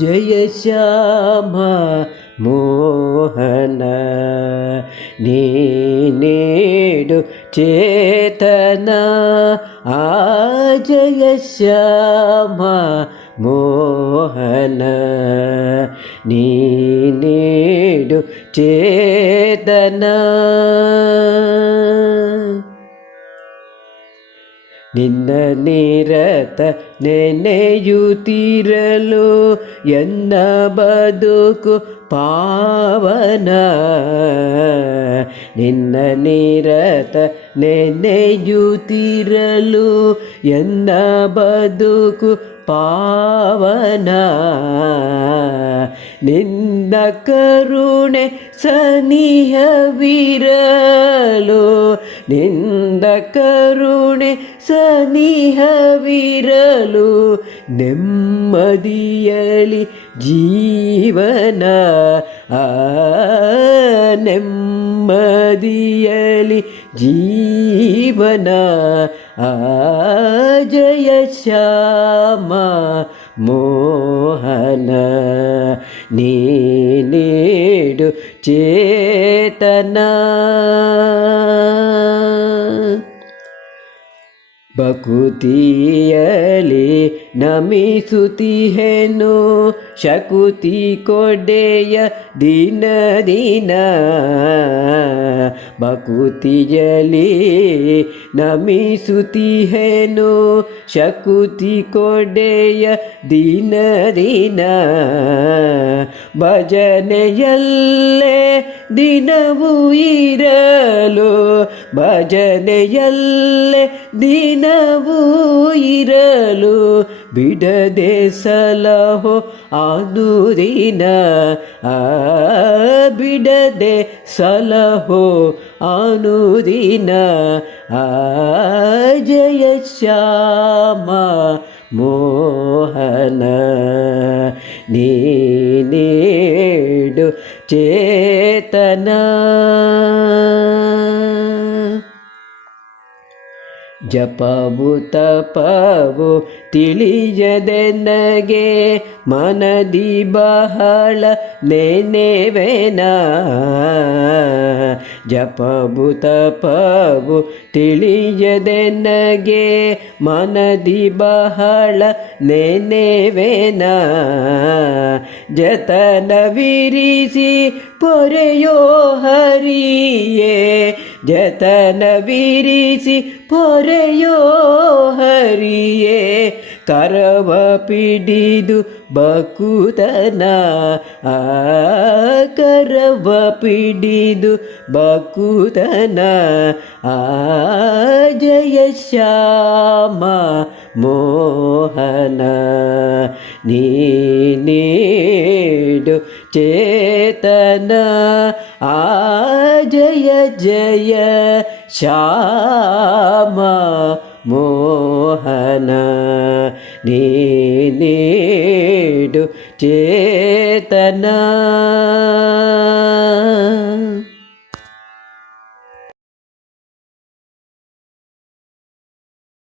జయ శ్యామ మోహన నీ నేడు చేతన. ఆ జయ శ్యామ మోహన నీ నేడు చేతన. ನಿನ್ನ ನಿರತ ನೆನೆಯುತ್ತಿರಲು ಎನ್ನ ಬದುಕು ಪಾವನ ನಿನ್ನ ನಿರತ ನೆನೆಯುತ್ತಿರಲು ಎನ್ನ ಬದುಕು ಪಾವನ ನಿನ್ನ ಕರುಣೆ ಸನಿಹವಿರಲು ನಿಂದ ಕರುಣೆ ಸನಿಹವಿರಲು ನೆಮ್ಮದಿಯಲಿ ಜೀವನ ಆ ನೆಮ್ಮದಿಯಲಿ ಜೀವನ ಆ ಜಯ ಶ್ಯಾಮ నేడు చేతనా. ಬಕುತಿಯಲಿ ನಮಿಸುತ್ತಿಹೆನು ಶಕುತಿ ಕೊಡೆಯ ದಿನ ದಿನ. ಬಕುತಿಯಲಿ ನಮಿಸುತ್ತಿಹೆನು ಶಕುತಿ ಕೊಡೆಯ ದಿನ ದಿನ. ಭಜನೆಯಲ್ಲೇ ದಿನವೂ ಇರಲು, ಭಜನೆಯಲ್ಲೇ ದಿನವೂ ಇರಲು ಬಿಡದೆ ಸಲಹೋ ಆನುದಿನ ಆ ಬಿಡದೆ ಸಲಹೋ ಆನುದಿನ ಆ ಜಯ ಶ್ಯಾಮ ಮೋಹನ ನೀ ನೀಡು ಚೇತನ ಜಪವು ತಪವು ತಿಳಿಯದೆ ನಗೆ ಮನದಿ ಬಹಳ ನೆನೆವೆನ ಜಪವು ತಪವು ತಿಳಿಯದೆ ನಗೆ ಮನದಿ ಬಹಳ ನೆನೆವೆನ ಜತನವಿರಿಸಿ ಪೊರೆಯೋ ಹರಿಯೇ ಜತನವಿರಿಸಿ ಪೊರೆಯೋ ಹರಿಯೇ ಕರವ ಪಿಡಿದು ಬಕುತನ ಆ ಕರವ ಪಿಡಿದು ಬಕುತನ ಆ ಜಯ ಶ್ಯಾಮ ಮೋಹನ ನೀ ನೀಡು ಚೇತನ ಆ ಜಯ जय श्याम मोहन नीडु चेतना